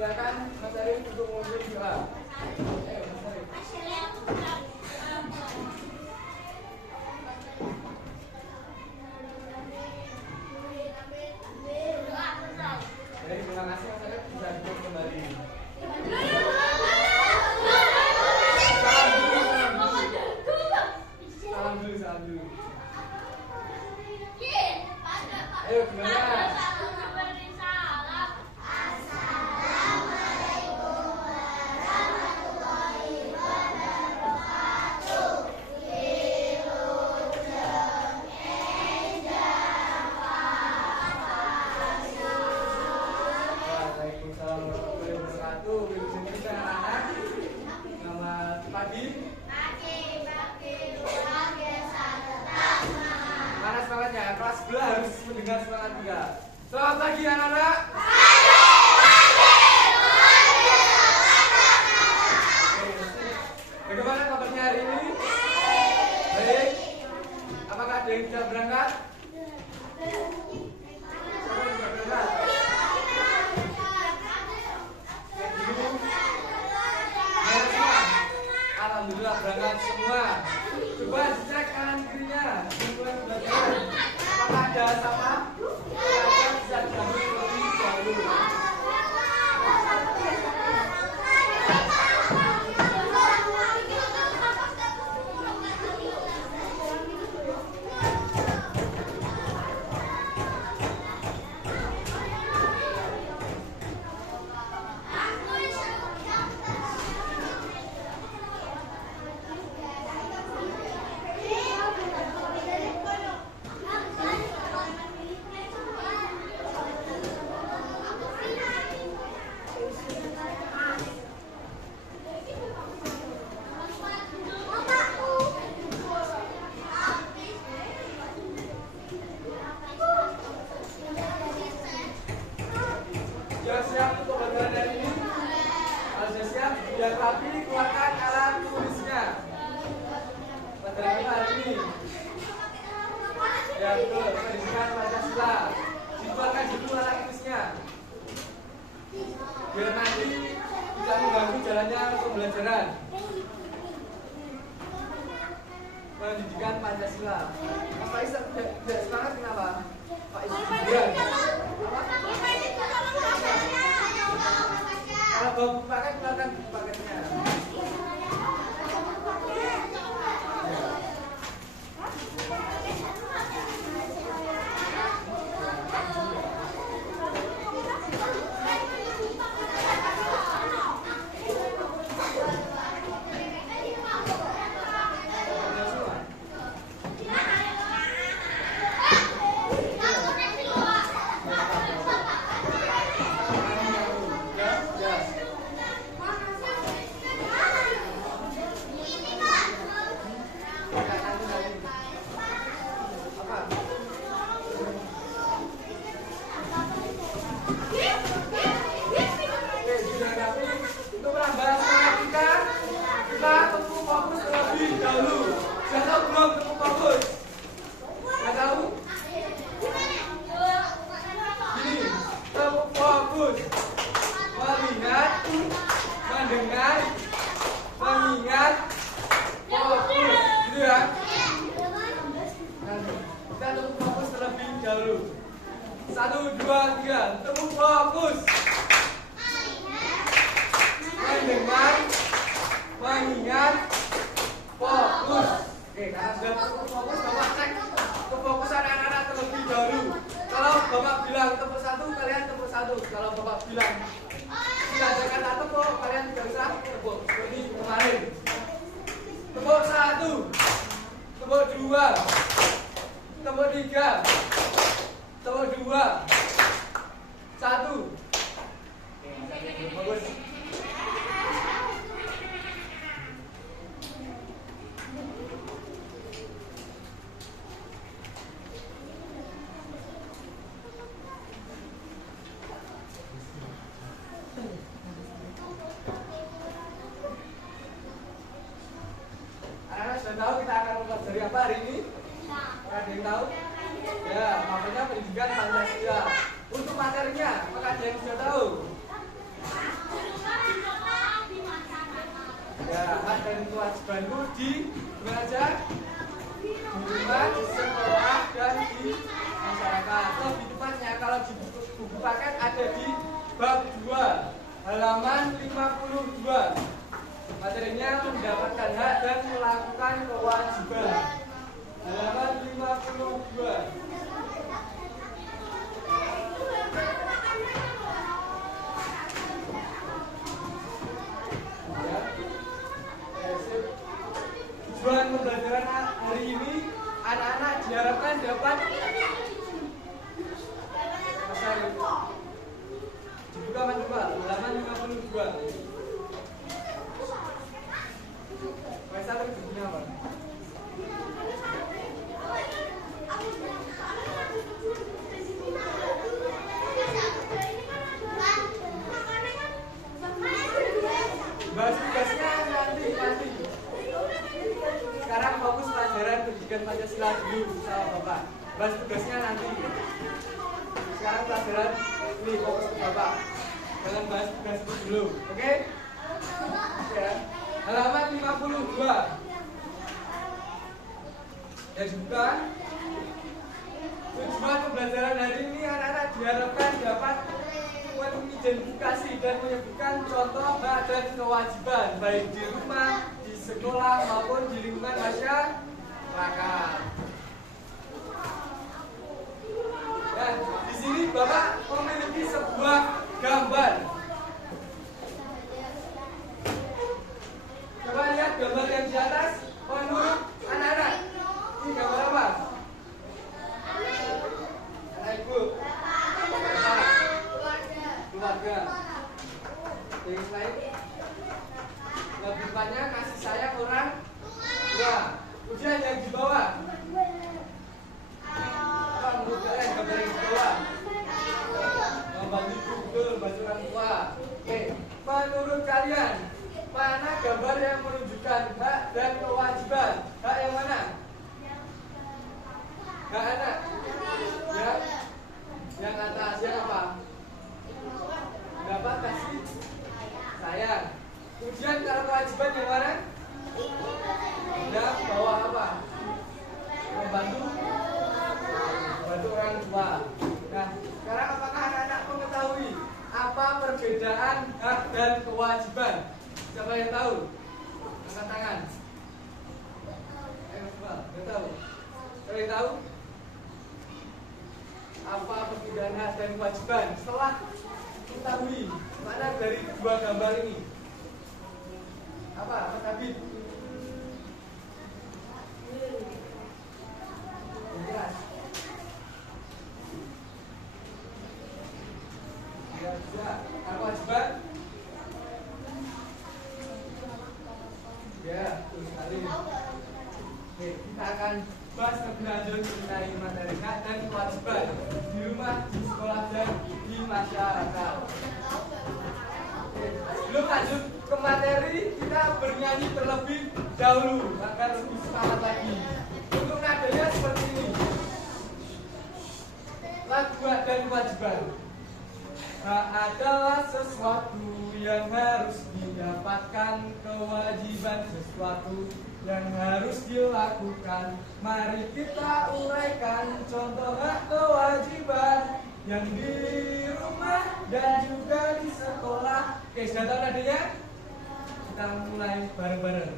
silakan Mas Arif untuk memimpin doa. Baik, terima kasih Mas Arif, bisa duduk kembali. Salam dulu. Ayo gimana? Kelas 2 harus mendengar semangat juga. Selamat pagi anak-anak. Bagaimana kabarnya hari ini? Baik. Apakah ada yang sudah berangkat? Siapa yang sudah berangkat? Alhamdulillah berangkat semua. Coba dicek kanan kirinya. Mulai belajar. Apakah ada sama? Silakan bisa digabung lebih dahulu. Siap untuk pelajaran hari ini? Kalau sudah siap, biar rapi keluarkan alat tulisnya. Pelajaran kita hari ini. Ya betul, pendidikan Pancasila. Dikeluarkan dulu alat tulisnya. Biar nanti bisa mengganggu jalannya pembelajaran. Pendidikan Pancasila. Mas Faiz tidak semangat kenapa? Pak Ismail. Kalau bawa buku paket, keluarkan buku paketnya. Kalau Bapak bilang tidak ada kata tepuk, kalian tidak usah tepuk seperti kemarin. Tepuk 1, tepuk 2, tepuk 3, tepuk 2, 1. Bagus. Sudah tahu kita akan mempelajari apa hari ini? Ada yang tahu? Ya, makanya pendidikan Pancasila. Untuk materinya, apakah ada yang sudah tahu? dan kewajibanmu di mana aja? Di rumah, di sekolah, dan di masyarakat. Lebih tepatnya kalau di buku paket ada di bab 2 halaman 52. Materinya mendapatkan hak dan melakukan kewajiban. Halaman 52. Tujuan pembelajaran hari ini, anak-anak diharapkan dapat dibuka mas Pak, halaman 52. Baca lagi bunyinya apa? Bahas tugasnya nanti. Sekarang fokus pelajaran pendidikan Pancasila dulu sama Bapak. Bahas tugasnya nanti. Sekarang pelajaran ini fokus ke Bapak. Jangan bahas tugas itu dulu, oke? Ya. Halaman 52. Ya juga. Tujuan pembelajaran hari ini anak-anak diharapkan dapat mengidentifikasi dan menyebutkan contoh hak dan kewajiban baik di rumah, di sekolah maupun di lingkungan masyarakat. Dan di sini Bapak memiliki sebuah gambar. Coba lihat gambar yang di atas. Menurut anak-anak, ini gambar apa? Anak ibu. Keluarga. Yang lain. Lebih banyak kasih sayang orang tua. Kemudian yang di bawah. Apa menurut kalian gambar yang di bawah? Membantu ibu, betul, membantu orang tua. Oke, menurut kalian mana gambar yang menunjukkan hak dan kewajiban? Hak yang mana? Hak anak. Ya. Yang atas yang apa? Dapat kasih sayang. Kemudian kalau kewajiban yang mana? Yang bawah apa? Membantu orang tua. Nah, sekarang apakah anak-anak mengetahui apa perbedaan hak dan kewajiban? Siapa yang tahu? Angkat tangan. Ayo coba, yang tahu? Siapa yang tahu? Apa perbedaan hak dan kewajiban? Setelah ketahui mana dari dua gambar ini? Apa? Mas Habib? Jelas. Ya, sudah. Kewajiban? Ya, betul sekali. Oke, kita akan bahas lebih lanjut mengenai materi hak dan kewajiban di rumah, di sekolah, dan di masyarakat. Oke, sebelum lanjut ke materi, kita bernyanyi terlebih dahulu agar lebih semangat lagi. Untuk nadanya seperti ini. Lagu hak dan kewajiban. Hak adalah sesuatu yang harus didapatkan, kewajiban sesuatu yang harus dilakukan. Mari kita uraikan contoh hak kewajiban yang di rumah dan juga di sekolah. Oke, sudah tahu nadanya? Kita mulai bareng-bareng.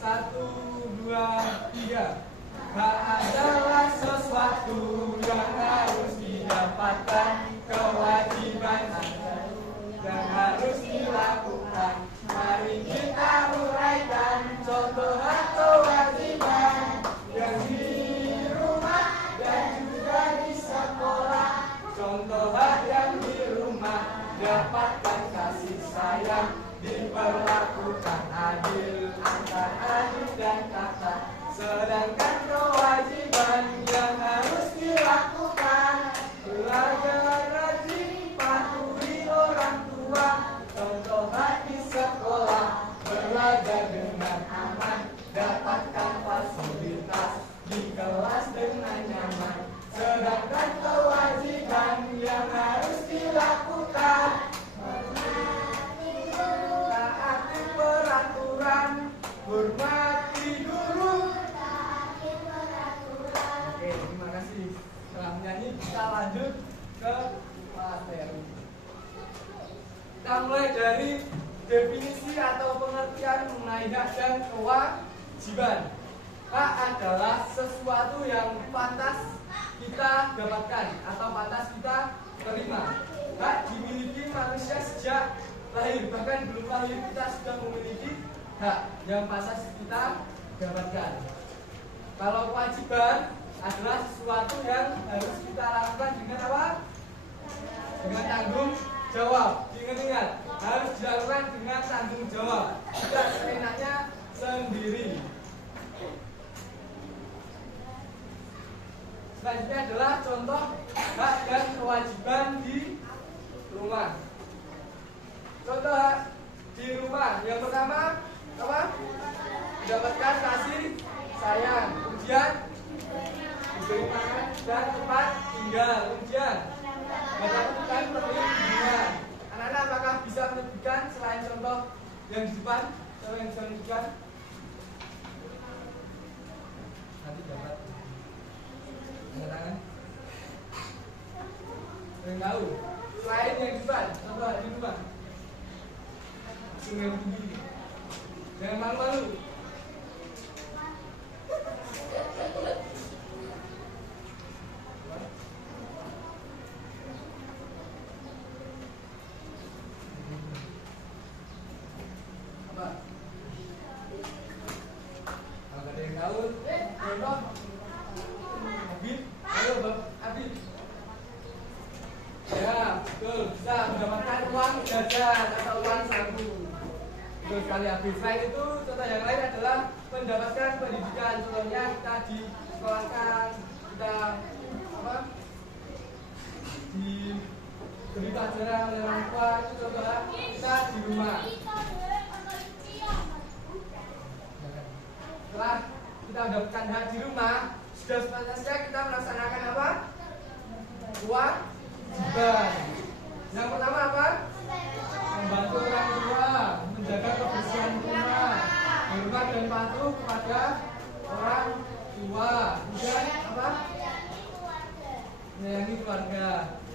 1, 2, 3. Hak adalah sesuatu yang harus didapatkan, kewajiban yang harus dilakukan. Mari kita uraikan contoh hak kewajiban yang di rumah dan juga di sekolah. Contoh hak yang di rumah, dapatkan kasih sayang, diperlakukan adil antar adik dan kakak. Sedangkan kewajiban yang harus dilakukan, belajar rajin, patuhi orang tua. Contoh hak di sekolah, belajar dengan aman, dapatkan fasilitas di kelas dengan nyaman. Sedangkan kewajiban yang harus dilakukan, taati peraturan Kita lanjut ke materi. Kita mulai dari definisi atau pengertian mengenai hak dan kewajiban. Hak adalah sesuatu yang pantas kita dapatkan atau pantas kita terima. Hak dimiliki manusia sejak lahir, bahkan belum lahir kita sudah memiliki hak yang pantas kita dapatkan. Kalau kewajiban adalah sesuatu yang harus kita lakukan dengan apa? Dengan tanggung jawab. Ingat-ingat, harus dilakukan dengan tanggung jawab, tidak seenaknya sendiri. Selanjutnya adalah contoh hak dan kewajiban di rumah. Contoh hak di rumah yang pertama apa? Mendapatkan kasih sayang, kemudian diberi makan dan tempat tinggal, kemudian mendapatkan perlindungan. Anak-anak apakah bisa menyebutkan selain contoh yang di depan? Siapa yang bisa menyebutkan? Nanti dapat tangan. Yang tahu selain yang di depan, contoh di rumah. Yang tinggi. Jangan malu-malu. Apa? Kalau ada yang tahu, contoh. Habib, ayo Habib. Ya, betul. Bisa mendapatkan uang jajan atau uang saku. Betul sekali Habib. Selain itu, contoh yang lain adalah mendapatkan pendidikan. Contohnya kita disekolahkan, kita apa? Diberi pelajaran oleh orang tua. Itu contoh kita di rumah. Setelah kita mendapatkan hak di rumah, sudah sepantasnya kita melaksanakan apa? Kewajiban. Yang pertama apa? Membantu orang tua, menjaga kebersihan rumah, hormat dan patuh kepada orang tua. Kemudian apa? Menyayangi keluarga.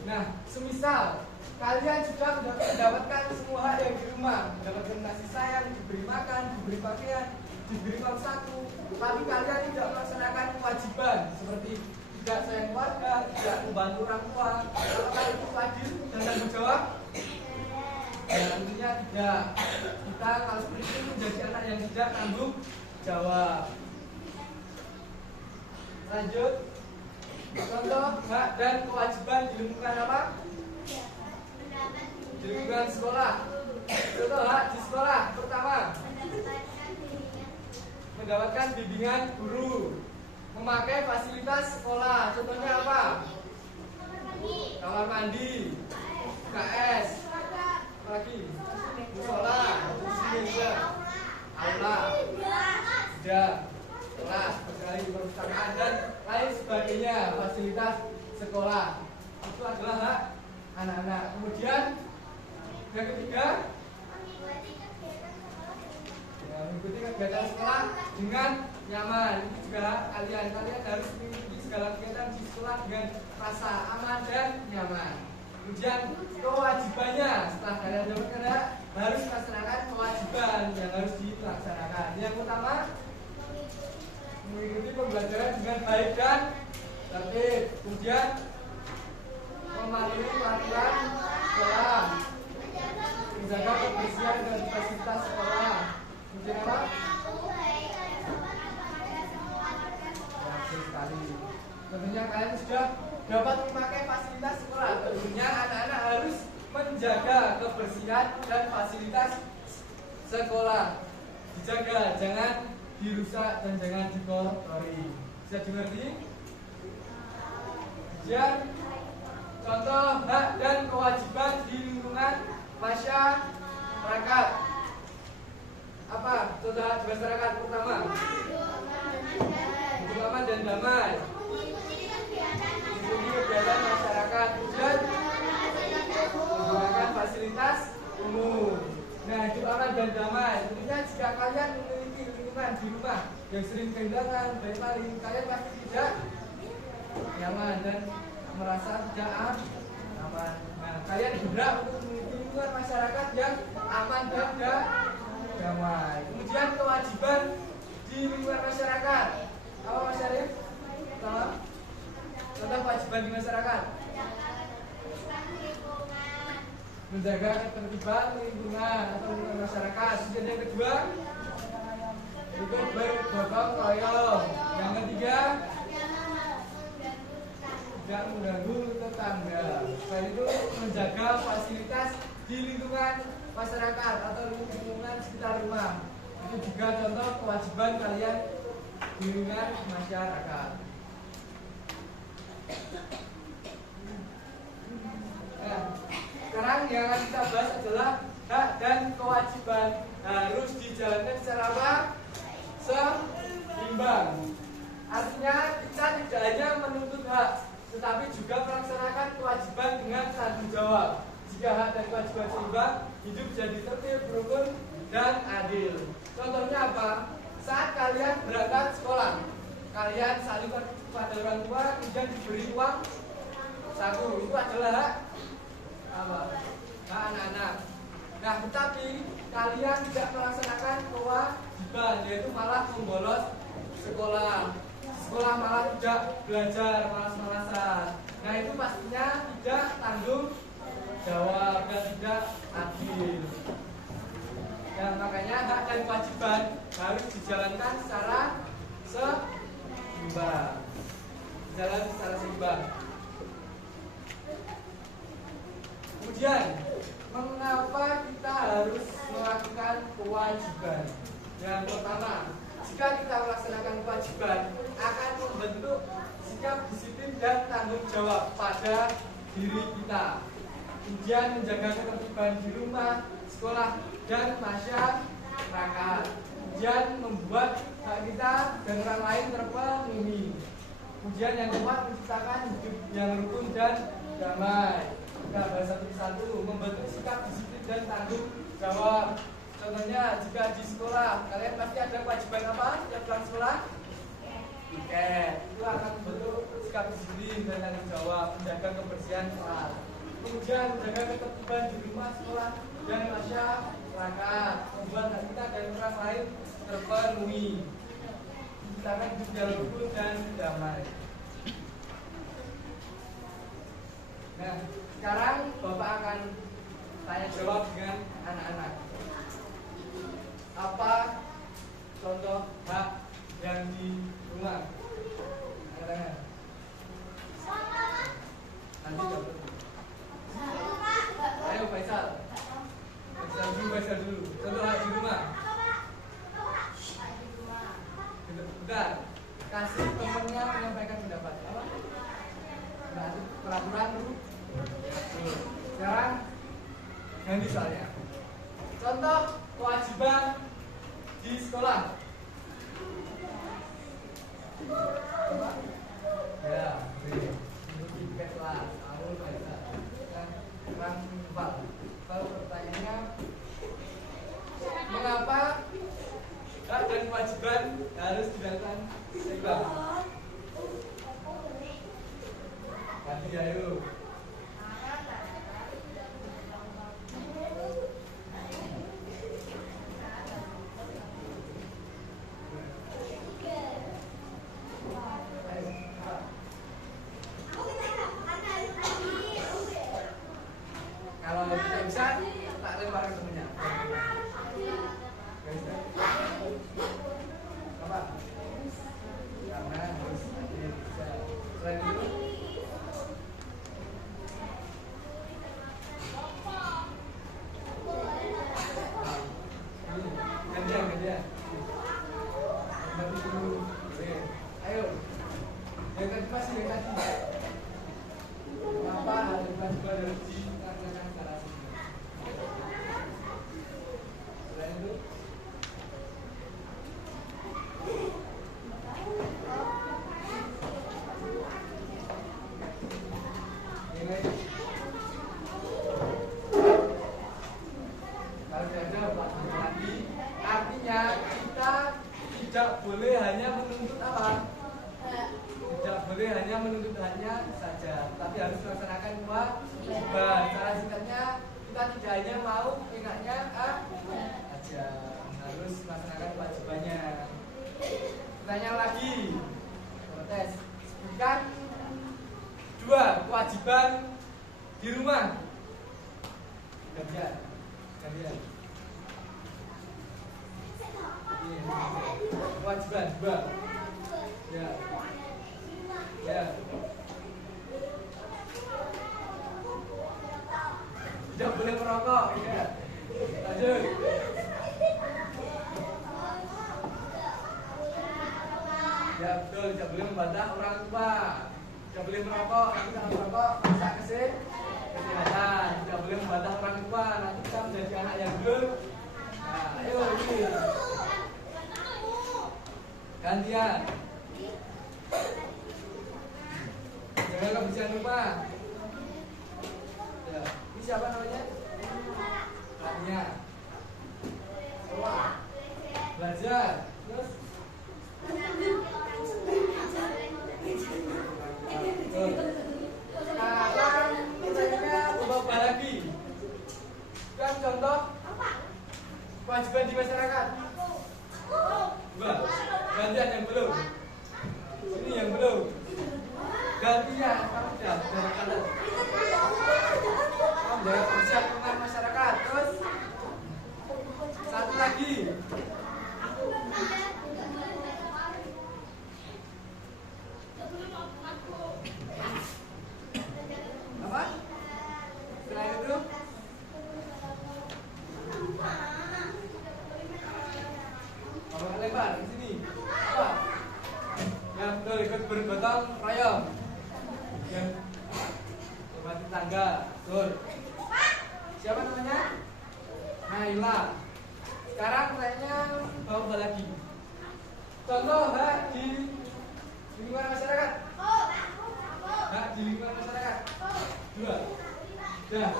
Nah, semisal kalian sudah mendapatkan semua hak yang di rumah, mendapatkan kasih sayang, diberi makan, diberi pakaian, diberi uang saku, tapi kalian tidak melaksanakan kewajiban seperti tidak sayang keluarga, tidak membantu orang tua, apakah itu adil dan tanggung jawab? Ya, tentunya tidak. Kita kalau seperti itu menjadi anak yang tidak tanggung jawab. Lanjut. Contoh hak dan kewajiban di lingkungan apa? Di lingkungan sekolah. Contoh hak di sekolah. Pertama, mendapatkan bimbingan guru, memakai fasilitas sekolah. Contohnya apa? Kamar mandi, KS, apalagi musola, aula, kelas, berkali perpustakaan dan lain sebagainya, fasilitas sekolah. Itu adalah hak anak-anak. Kemudian yang ketiga, mengikuti kegiatan sekolah dengan nyaman. Ini juga hak kalian harus mengikuti segala kegiatan di sekolah dengan rasa aman dan nyaman. Kemudian kewajibannya, setelah kalian dapatkan hak, harus melaksanakan kewajiban yang harus dilaksanakan. Yang pertama, mengikuti pembelajaran dengan baik dan tertib. Kemudian mematuhi peraturan sekolah, menjaga kebersihan dan fasilitas sekolah. Kemudian apa? Sekali. Tentunya kalian sudah dapat memakai fasilitas sekolah. Tentunya anak-anak harus menjaga kebersihan dan fasilitas sekolah. Dijaga, jangan dirusak dan jangan dikotori. Bisa dimengerti? Kemudian contoh hak dan kewajiban di lingkungan masyarakat. Apa? Contoh hak di masyarakat pertama, hidup aman dan damai, mengikuti kegiatan masyarakat, kemudian menggunakan fasilitas umum. Nah, hidup aman dan damai. Tentunya jika kalian memiliki lingkungan di rumah yang sering kehilangan, baik maling, kalian pasti tidak nyaman dan merasa tidak aman. Nah, kalian bergerak untuk menuju lingkungan masyarakat yang aman dan damai. Kemudian kewajiban di lingkungan masyarakat. Apa Mas Arif? Contoh kewajiban di masyarakat. Menjaga ketertiban lingkungan atau lingkungan masyarakat. Kemudian yang kedua, ikut bergotong royong. Yang ketiga, tidak mengganggu tetangga. Selain itu, menjaga fasilitas di lingkungan masyarakat atau lingkungan sekitar rumah. Itu juga contoh kewajiban kalian di lingkungan masyarakat. Nah, sekarang yang akan kita bahas adalah hak dan kewajiban harus dijalankan secara apa? Seimbang. Artinya kita tidak hanya menuntut hak, tetapi juga melaksanakan kewajiban dengan tanggung jawab. Jika hak dan kewajiban seimbang, hidup jadi tertib, rukun, dan adil. Contohnya apa? Saat kalian berangkat sekolah, kalian saling pada orang tua, kemudian diberi uang saku. Itu adalah hak apa? Hak anak-anak. Nah, tetapi kalian tidak melaksanakan kewajiban, yaitu malah membolos sekolah. Sekolah malah tidak belajar, malas-malasan. Nah, itu pastinya tidak tanggung jawab dan tidak adil. Dan makanya hak dan kewajiban harus dijalankan secara seimbang. Jalan secara seimbang. Kemudian, mengapa kita harus melakukan kewajiban? Yang pertama, jika kita melaksanakan kewajiban akan membentuk sikap disiplin dan tanggung jawab pada diri kita. Kemudian menjaga ketertiban di rumah, sekolah, dan masyarakat. Kemudian membuat hak kita dan orang lain terpenuhi. Kemudian yang keempat, menciptakan hidup yang rukun dan damai. Kita bahas satu-satu, membentuk sikap disiplin dan tanggung jawab. Contohnya, jika di sekolah, kalian pasti ada kewajiban apa? Setiap pulang sekolah? Piket. Itu akan membentuk sikap disiplin dan tanggung jawab, menjaga kebersihan kelas. Kemudian menjaga ketertiban di rumah, sekolah, dan masyarakat. Membuat hak kita dan orang lain terpenuhi. Menciptakan hidup yang rukun dan damai. Nah, sekarang Bapak akan tanya jawab dengan anak-anak. Apa contoh hak yang di rumah? Anak-anak. Nanti dapat. Ayo Faisal. Faisal dulu. Contoh hak di rumah. Bentar. Kasih temannya menyampaikan pendapat. Apa? Kasih peraturan dulu. Sekarang ganti soalnya. Contoh kewajiban di sekolah. Apa? Ya, tiket kelas. Kamu baca. Kurang simpel. Kalau pertanyaannya, mengapa hak dan kewajiban harus dilakukan seimbang? Ganti ayo. Kalau tidak bisa, tak lempar ke temennya. Apa? Karena harus adil. Selain itu, gantian. Ganti dulu. Ayo. Yang tadi pasti yang tadi. Kenapa ada kewajiban harus dilaksanakan secara seimbang? Selain itu, kalau tidak ada lagi, artinya kita tidak boleh hanya menuntut apa? Tidak boleh hanya menuntut haknya saja, tapi harus melaksanakan kewajiban. Cara singkatnya, kita tidak hanya mau ingatnya aja, harus melaksanakan kewajibannya. Pertanyaan lagi, tes. Sebutkan 2 kewajiban di rumah. Gantian. Kewajiban 2. Ya. Tidak boleh merokok, ya. Lanjut. Ya betul, tidak boleh membantah orang tua. Tidak boleh merokok, nanti kalau merokok bisa kesehatan. Tidak boleh membantah orang tua, nanti kita menjadi anak yang buruk. Nah, ayo ini. Gantian. Jangan kebersihan rumah. Ya, ini siapa namanya? Tanya. Belajar. Terus. Sekarang pertanyaannya berubah lagi. Kan contoh kewajiban di masyarakat. Gantian yang belum. Ini yang belum. Gantian kamu sudah kalah. Kamu sudah bersiap dengan masyarakat. Terus satu lagi. Apa? Selain itu? Kalau lebar di sini. Apa? Yang betul ikut bergotong royong. Yang hormati tangga. Betul. Siapa namanya? Naila. Sekarang pertanyaan bawa lagi. Contoh hak di lingkungan masyarakat. Hak di lingkungan masyarakat. 2. Dah.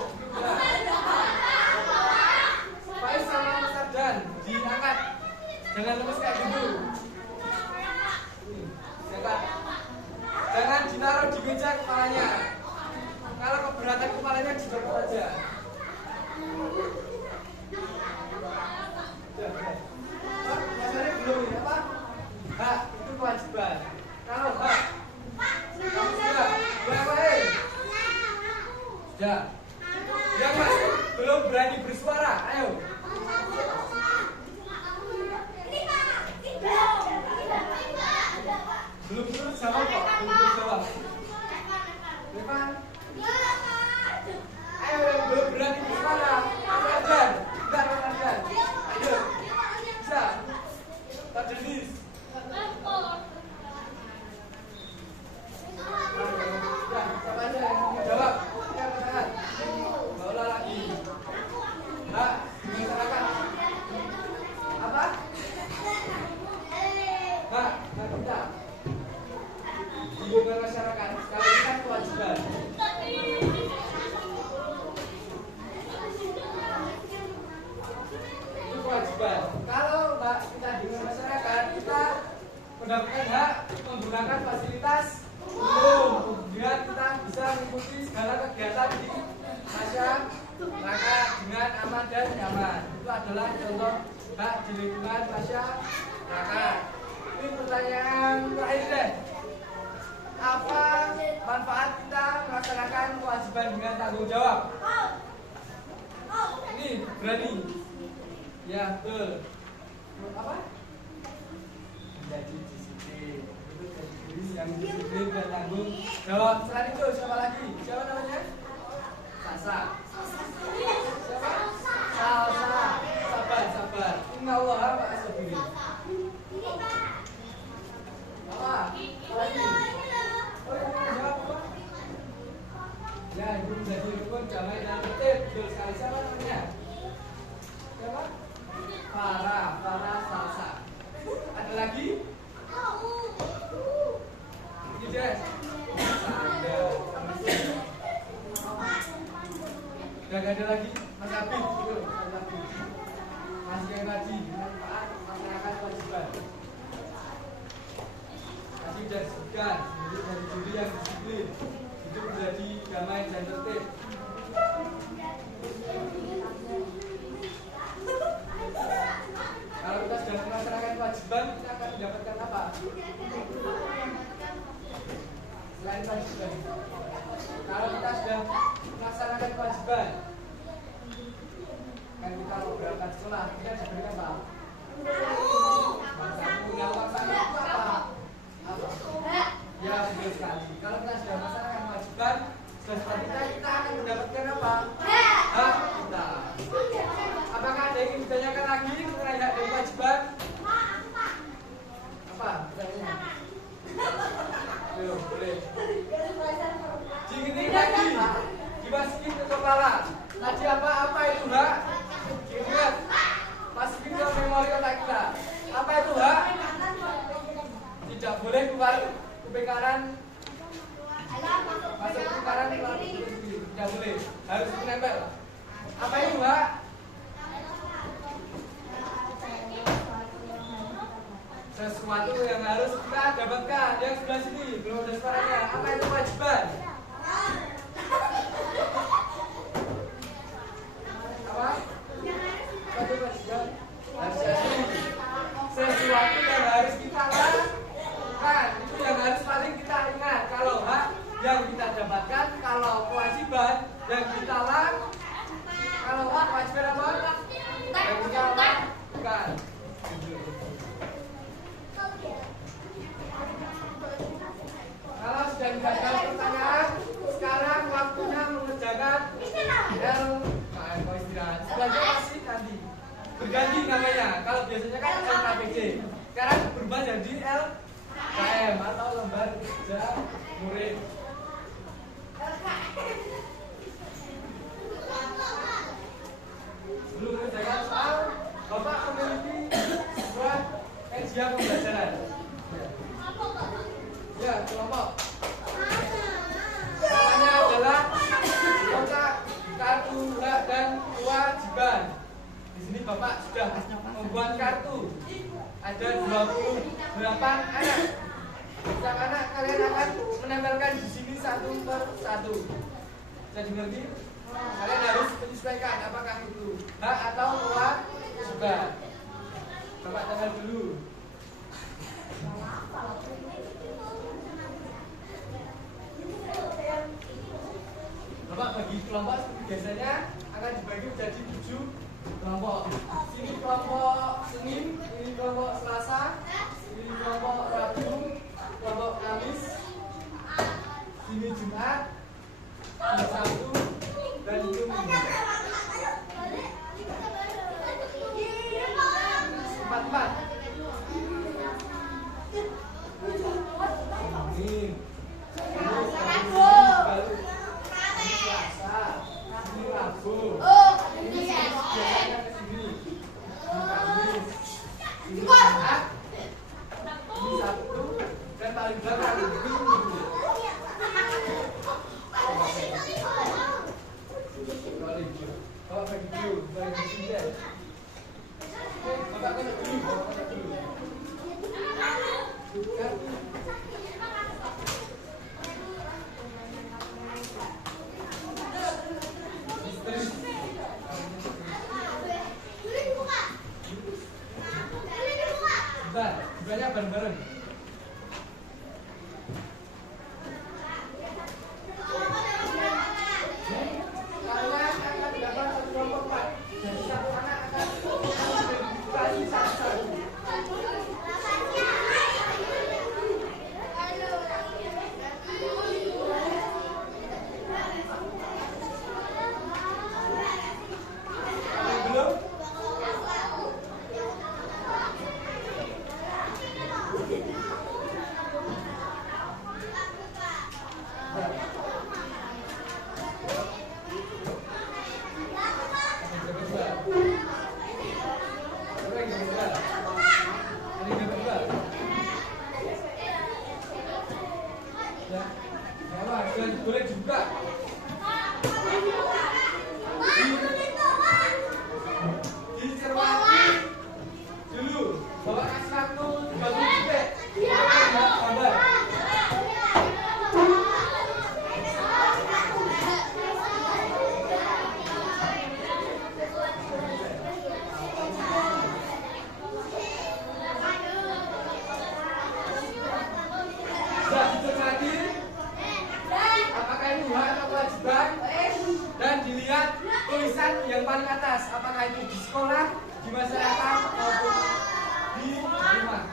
Faiz sama Mas Ardan diangkat. Jangan lemes kayak gitu. Jangan ditaruh di meja kepalanya. Kalau keberatan kepalanya dicopot aja. Biasanya belum ya Pak? Hak itu kewajiban. Kalau hak kamu sudah berapa sudah. Yang masih belum berani bersuara, ayo. Belum jawab kok, belum jawab. Depan. Ayo yang belum berani bersuara, ajar. Bentar, ajar. Ayo. Bisa. Tak jenis. Ya, siapa aja yang mau jawab? Ya, katakan. Bawa lagi. Hak di masyarakat. Apa? Hak kita. Di lingkungan masyarakat. Kalau ini kan kewajiban. Itu kewajiban. Kalau kita di lingkungan masyarakat, kita mendapatkan hak menggunakan fasilitas umum. Kemudian kita bisa mengikuti segala kegiatan di masyarakat dengan aman dan nyaman. Itu adalah contoh hak di lingkungan masyarakat. Ini pertanyaan terakhir deh. Apa manfaat kita melaksanakan kewajiban dengan tanggung jawab? Ini berani. Ya betul. Apa? Menjadi disiplin. Itu jadi diri yang disiplin dan tanggung jawab. Selain itu siapa lagi? Siapa namanya? Sasa. Siapa? Salsa. Sabar. Inna Allah wa asabiri. Apa? Lagi. Oh, jawab apa? Ya, ibu menjadi rukun damai dan tertib. Betul sekali. Siapa namanya? Siapa? Farah Salsa. Ada lagi? Ini deh. Ada. Udah gak ada lagi? Mas Abid. Masih yang tadi. Manfaat masyarakat kewajiban. Masih udah. perhatikan dari diri yang disiplin, hidup menjadi damai dan tertib. Kalau kita sudah melaksanakan kewajiban, kita akan mendapatkan apa? Selain kewajiban. Kalau kita sudah melaksanakan kewajiban, kan kita mau berangkat sekolah, kita diberikan apa? Yang laksana itu apa? Ya, betul sekali. Kalau kita sudah melaksanakan kewajiban, sudah seperti kita akan mendapatkan apa? Hak kita. Apakah ada yang ingin ditanyakan lagi mengenai hak dan kewajiban? Apa? Ayo, boleh. Diingat lagi, dimasukin ke kepala. Tadi apa itu hak? Diingat, masukin ke memori otak kita. Apa itu hak? Tidak boleh keluar kuping kanan, masuk kuping kanan, keluar kuping kiri. Tidak boleh, harus menempel. Apa itu hak? Sesuatu yang harus kita dapatkan. Yang sebelah sini belum ada suaranya. Apa itu kewajiban? Apa? Apa itu kewajiban? Sesuatu yang harus kita lakukan. Itu yang harus paling kita ingat. Kalau hak yang kita dapatkan, kalau kewajiban yang kita lakukan. Kalau kewajiban apa? Yang kita lakukan. Kalau sudah tidak ada pertanyaan, sekarang waktunya mengerjakan LKM istirahat. Belajar masih nanti berganti namanya. Kalau biasanya kan LKPJ, sekarang berubah jadi LKM atau lembar kerja murid. Sebelum mengerjakan soal, Bapak memiliki sebuah media pembelajaran. Ya, kelompok. Namanya adalah kotak kartu hak dan kewajiban. Di sini Bapak sudah membuat kartu. Ada 28 anak. Setiap anak kalian akan menempelkan di sini satu per satu. Jadi mengerti? Kalian harus menyesuaikan apakah itu hak atau kewajiban. Bapak tanggal dulu. Bapak bagi kelompok seperti biasanya akan dibagi menjadi 7 kelompok. Sini kelompok Senin, ini kelompok Selasa, ini kelompok Rabu, kelompok Kamis, sini Jumat, ini Sabtu, dan itu Minggu. 4-4. Banyak bareng-bareng. Kalian akan dapat satu kelompok Pak. Jadi satu anak akan dibagi satu-satu. Belum? Boleh juga. Dicermati dulu. Bapak kasih waktu 30 detik. Gambar. tulisan yang paling atas, apakah itu di sekolah, di masyarakat, maupun di rumah?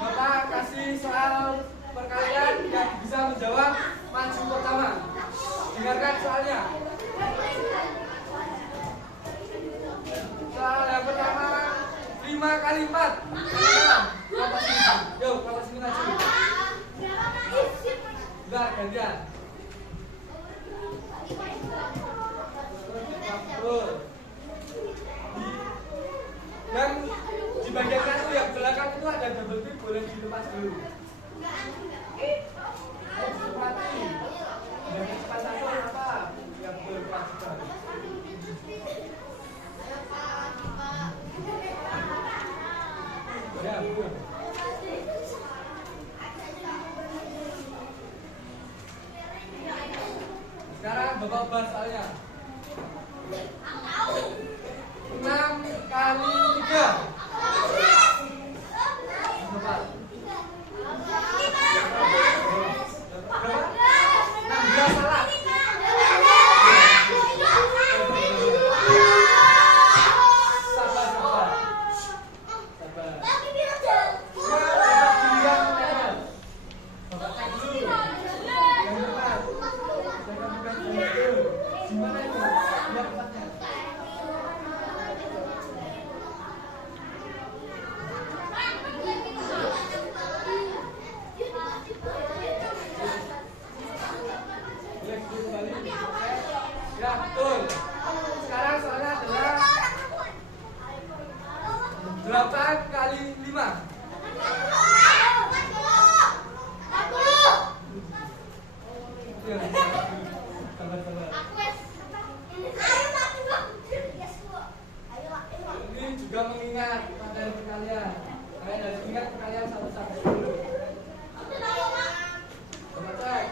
Bapak kasih soal perkalian yang bisa menjawab maju pertama. Dengarkan soalnya. Soal yang pertama, 5 kali 4. Bapak sini. Yuk, Bapak sini maju. Bentar, gantian. Yang di bagian satu yang belakang itu ada double pick, boleh dilepas dulu. Mati. Yang cepat satu apa? Yang berlepas juga. Ya, Bu. Sekarang Bapak bahas soalnya. 6 kali 3. Bapak. 16 salah. Ya, betul. Sekarang soalnya adalah 8 kali 5. Ini juga mengingat materi perkalian. Kalian harus ingat perkalian 1 sampai 10. Coba cek.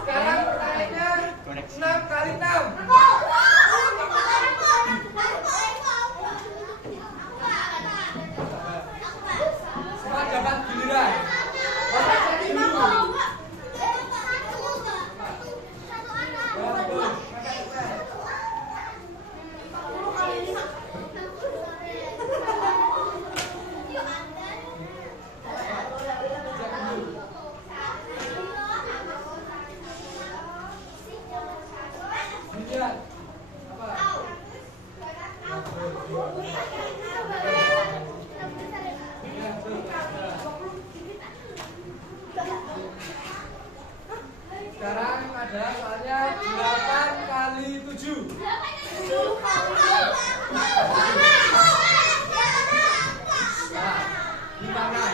Sekarang pertanyaannya 6 kali 6. Semua dapat giliran. Bapak cek dulu. Sekarang ada soalnya 8 kali 7. Nah, gimana?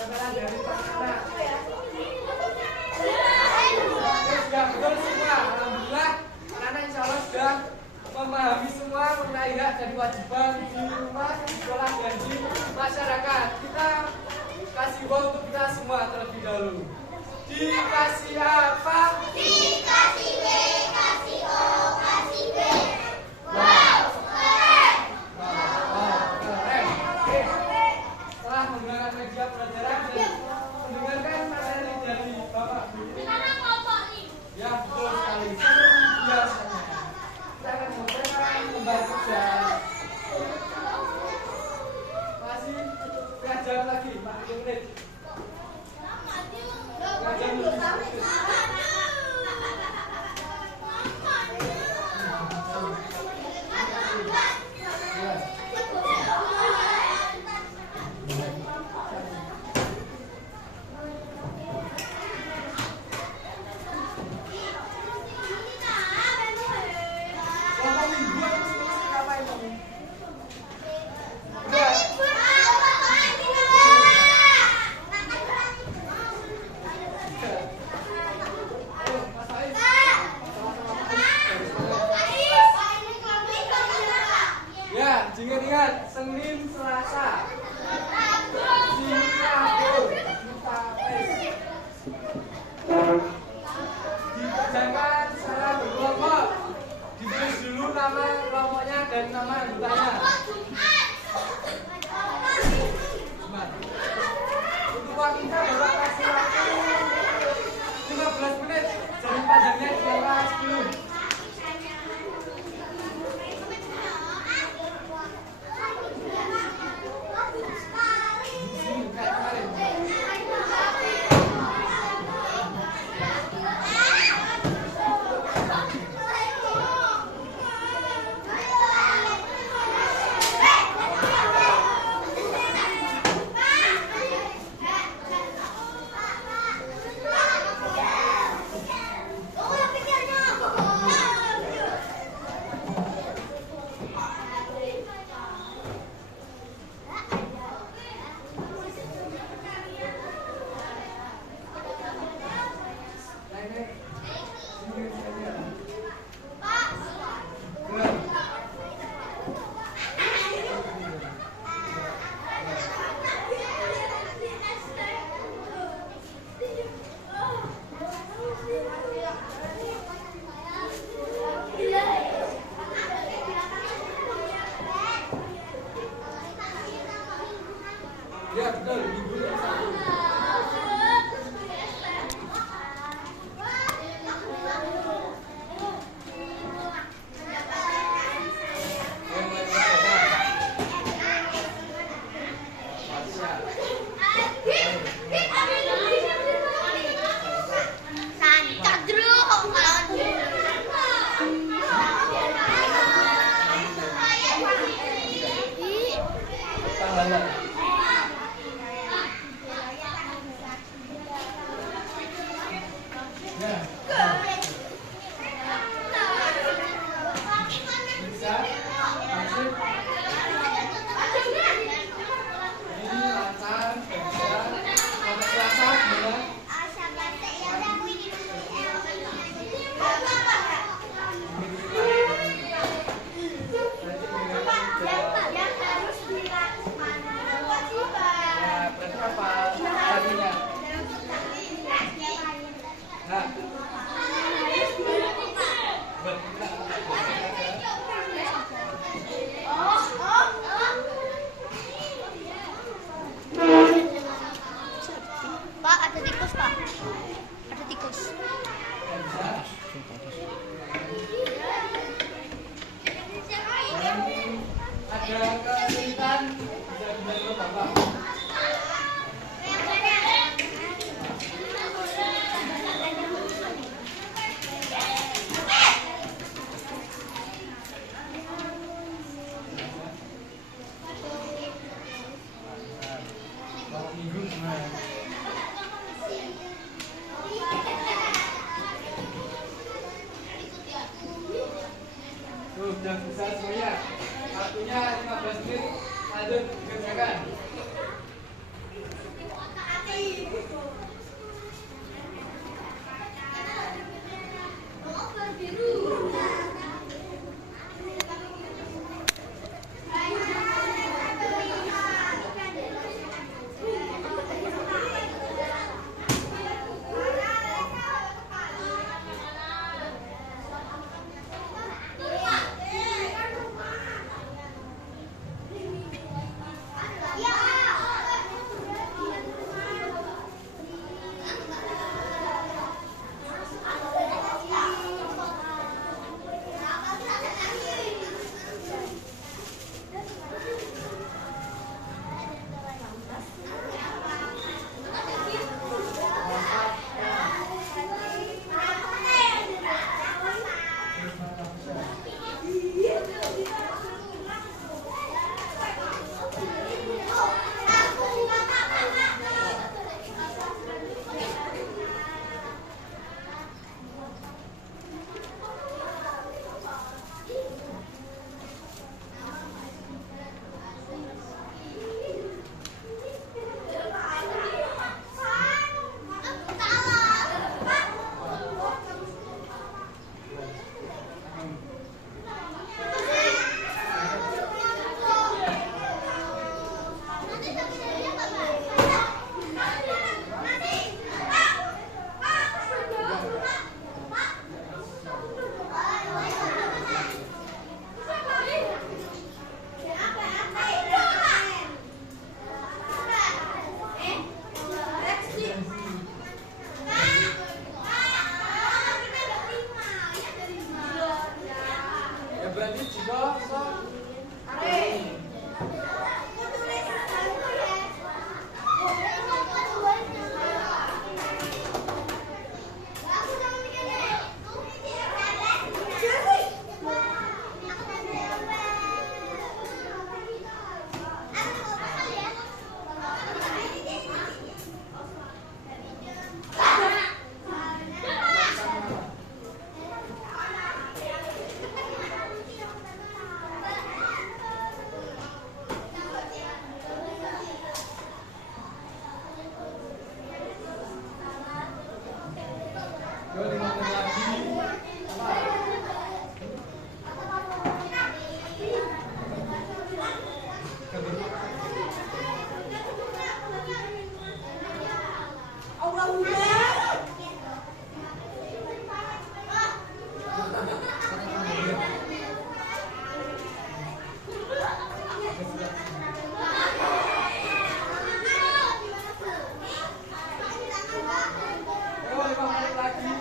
Tempelan dari anak-anak. Sudah betul semua. Alhamdulillah, anak insya Allah sudah memahami semua mengenai hak dan kewajiban di rumah, di sekolah, dan di masyarakat. Kita kasih uang untuk kita semua terlebih dahulu. Dikasih apa? Dikasih B, kasih O, kasih B. Wow, keren. Oke. Setelah menggunakan media pelajaran dan mendengarkan materi dari Bapak Guru. Sekarang kelompok nih. Ya, betul sekali. Seperti biasanya. Kita akan memulai kembali kerja. Masih belajar lagi, Pak Unit. Belajar lebih ingat Senin, Selasa, dikerjakan secara berkelompok. Ditulis dulu nama kelompoknya dan nama anggotanya. Untuk waktunya Bapak kasih waktu 15 menit. Jadi panjangnya adalah 10. Ya betul, ibu. Pak, ada tikus, Pak. Ada tikus. Ada kesulitan bisa dibantu Bapak. Sudah bisa semuanya. Waktunya 15 menit. Lanjut dikerjakan. Yo 5 menit lagi. Apa? Yo 5 menit lagi.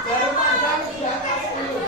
Jarum panjang di atas dulu.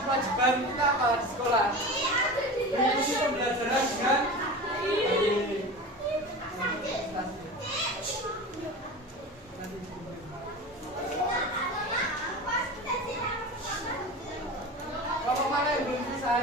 Kewajiban kita kalau di sekolah mengikuti pembelajaran dengan kelompok mana yang belum selesai?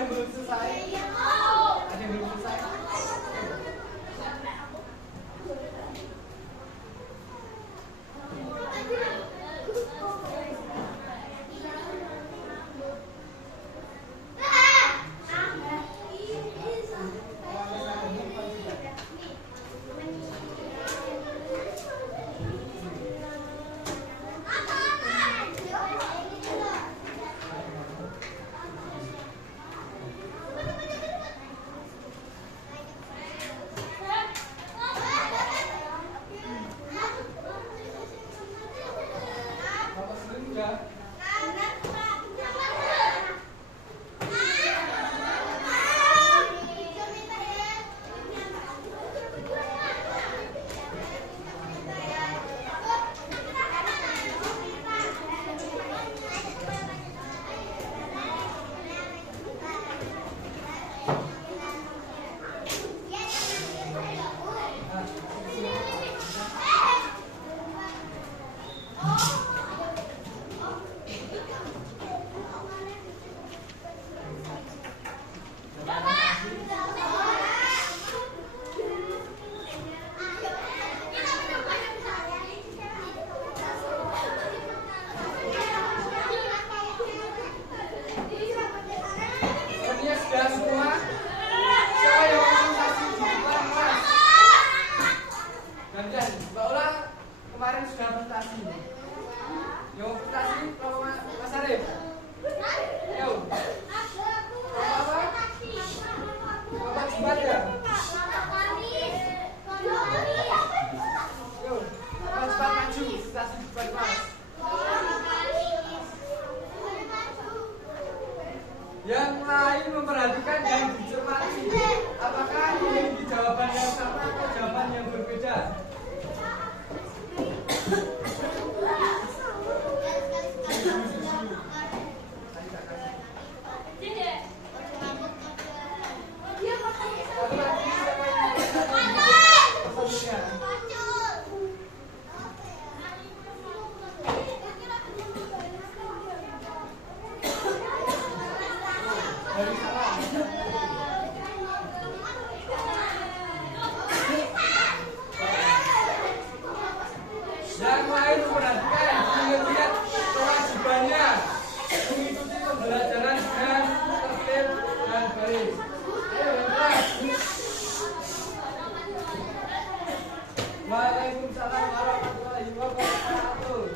yang belum selesai? Ada yang belum selesai? Yang lain memperhatikan dan dicermati. Apakah ini jawaban yang sama atau jawaban yang berbeda? Yang lain memperhatikan mengingat kewajibannya mengikuti pembelajaran dengan tertib dan baik. Ayo keras. Waalaikumsalam warahmatullahi wabarakatuh.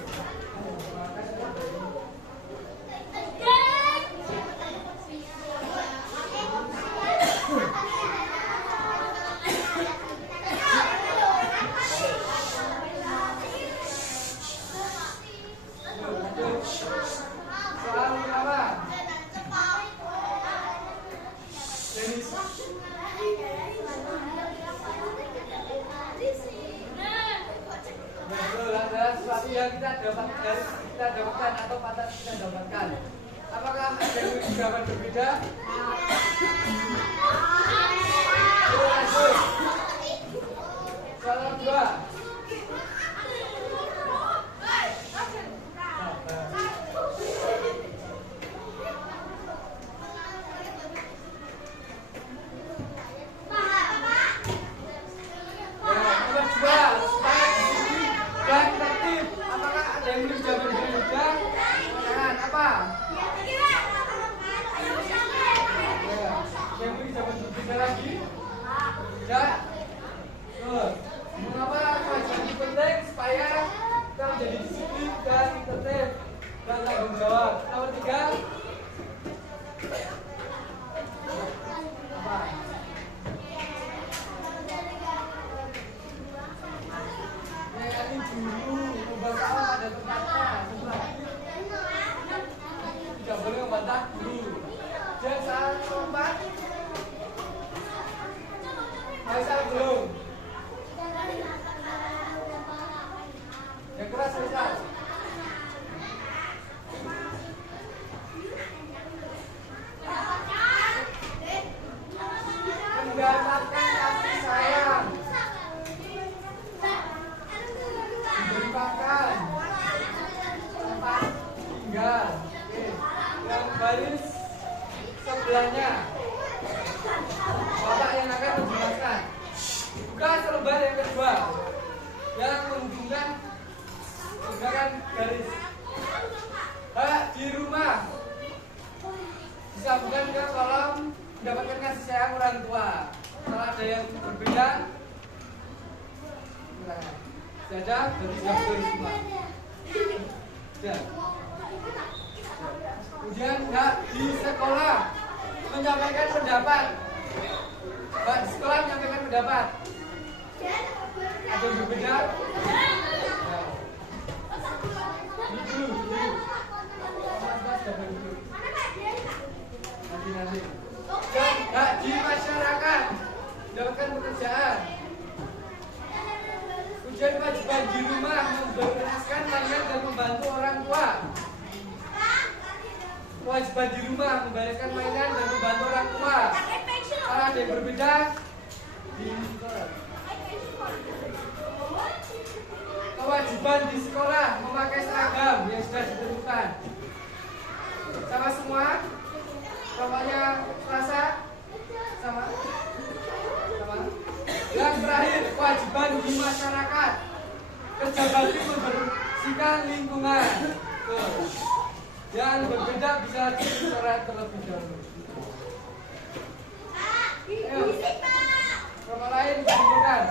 Sesuatu yang kita dapatkan atau patah kita dapatkan. Apakah ada yang jawaban berbeda? Lanjut. Soal 2. Mengapa kewajiban ini penting? Supaya kita menjadi disiplin dan tertib dan tanggung jawab. Nomor 3. Apa? Melayani guru, membantah pada tempatnya. Tidak boleh membantah guru. Dan saat keempat, Faisal belum. Yang keras Faisal. Mendapatkan kasih sayang, diberi makan, tempat tinggal. Oke. Yang baris 11. sebelahnya. Bapak yang akan menjelaskan. Buka selembar yang kedua yang menghubungkan garis. Di rumah disambungkan ke kolom mendapatkan kasih sayang orang tua. Kalau ada yang berbeda, sudah berarti sudah betul semua. Sudah. Kemudian di sekolah menyampaikan pendapat. Di sekolah menyampaikan pendapat. Ada yang berbeda? Ini dulu. Nanti. Dan di masyarakat mendapatkan pekerjaan. Ujian kewajiban di rumah membereskan mainan dan membantu orang tua. Kewajiban di rumah membereskan mainan dan membantu orang tua. Kalau ada yang berbeda di sekolah. Kewajiban di sekolah memakai seragam yang sudah ditentukan. Sama semua? Pokoknya Selasa? Sama? Yang terakhir, kewajiban di masyarakat. Kerja bakti membersihkan lingkungan. Tuh. Yang berbeda bisa dicoret terlebih dahulu. Kelompok lain dikumpulkan.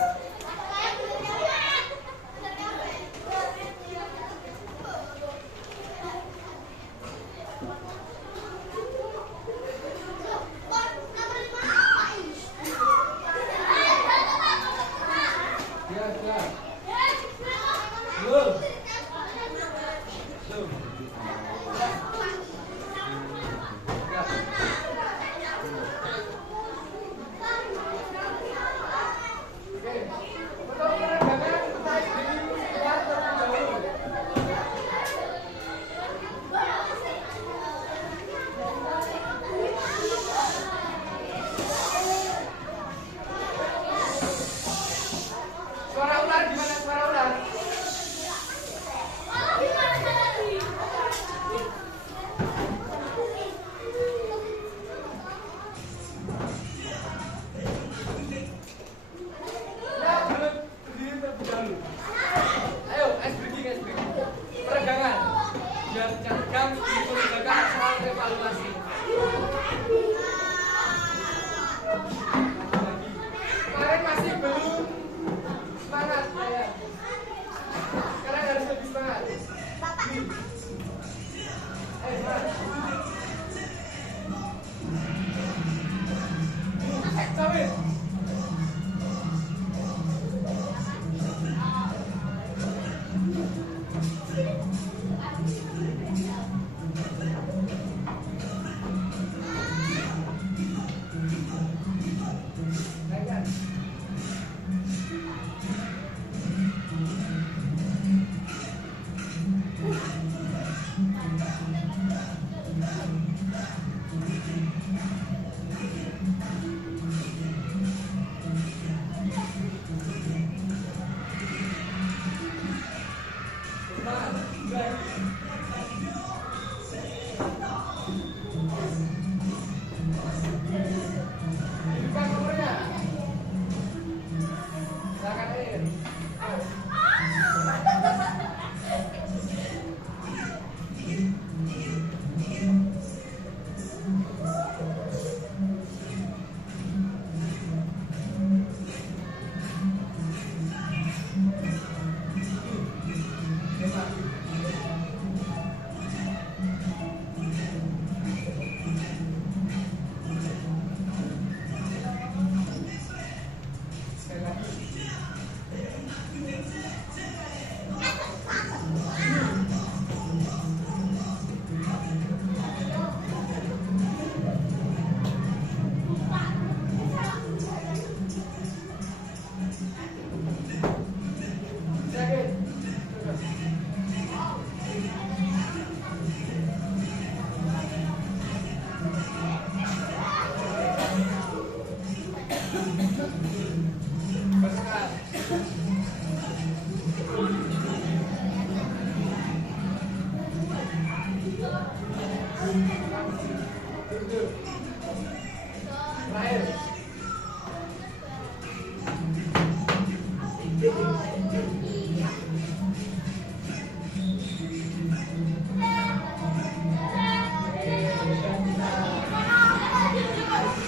Terakhir.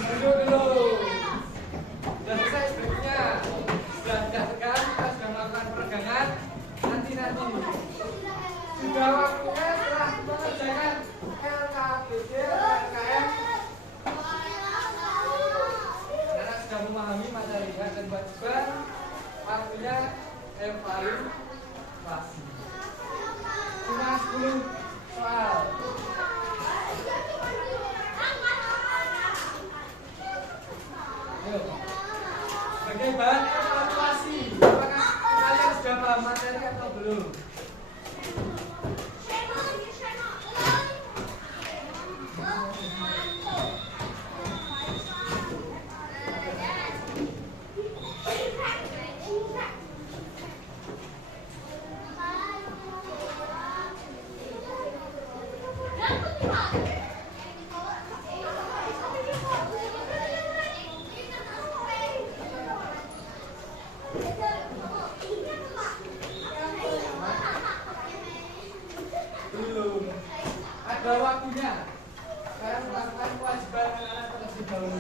Duduk dulu. Sudah selesai sebenarnya. Sudah tidak tegang, kita sudah melakukan peregangan. Nanti. Sudah waktunya setelah mengerjakan LKBD, LKM. Anak sudah memahami materi dan kewajiban. Waktunya evaluasi. Cuma 10 soal. Ayo. Sebagai bahan evaluasi, apakah kalian sudah paham materi atau belum? Belum. Ada waktunya. Saya melakukan kewajiban anak-anak terlebih dahulu.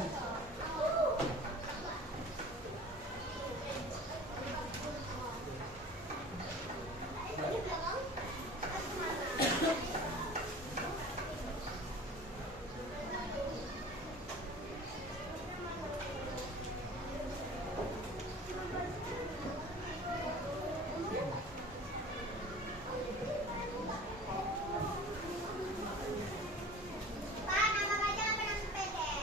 Pak, nama baca apa nama sepeda?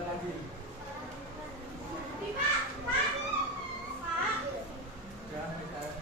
jalan lagi. Jangan jalan.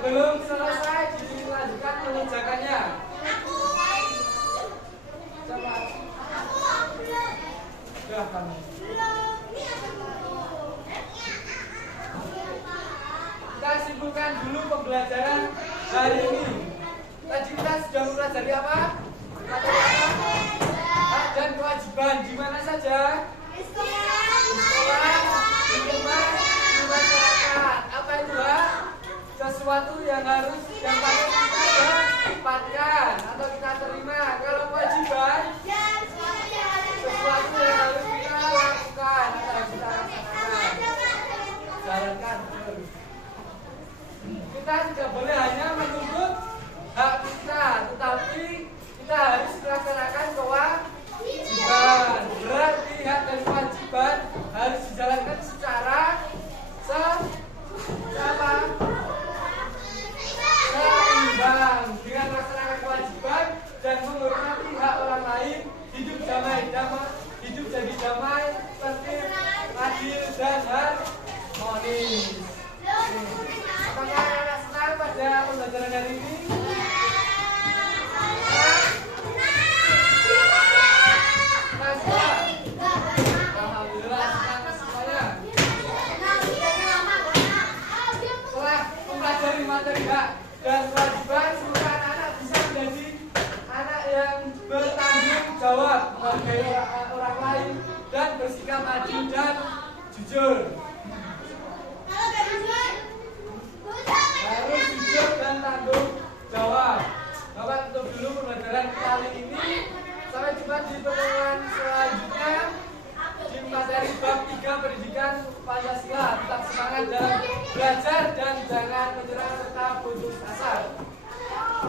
Belum selesai, dilanjutkan mengerjakannya. Coba. Sudah kamu. Kita simpulkan dulu pembelajaran hari ini. Tadi kita sudah mempelajari apa? Materi apa? Hak dan kewajiban di mana saja? Di sekolah, di rumah, di masyarakat. Apa itu hak? Sesuatu yang harus yang patut kita dapatkan atau kita terima. Kalau kewajiban, sesuatu yang harus kita lakukan atau harus kita rasakan, jalankan. Kita tidak boleh hanya menuntut hak kita, tetapi kita harus melaksanakan kewajiban. Berarti hak dan kewajiban harus dijalankan secara apa? hari ini? Alhamdulillah senang semuanya. Setelah mempelajari materi hak dan kewajiban, semoga anak-anak bisa menjadi anak yang bertanggung jawab menghargai orang lain dan bersikap adil dan jujur. Harus jujur dan tanggung jawab. Bapak tutup dulu pembelajaran kali ini. Sampai jumpa di pertemuan selanjutnya di materi bab 3 pendidikan Pancasila. Tetap semangat dalam belajar dan jangan menyerah serta putus asa.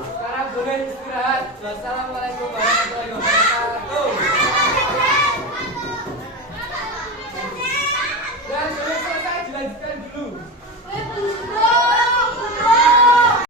Sekarang boleh istirahat. Wassalamualaikum.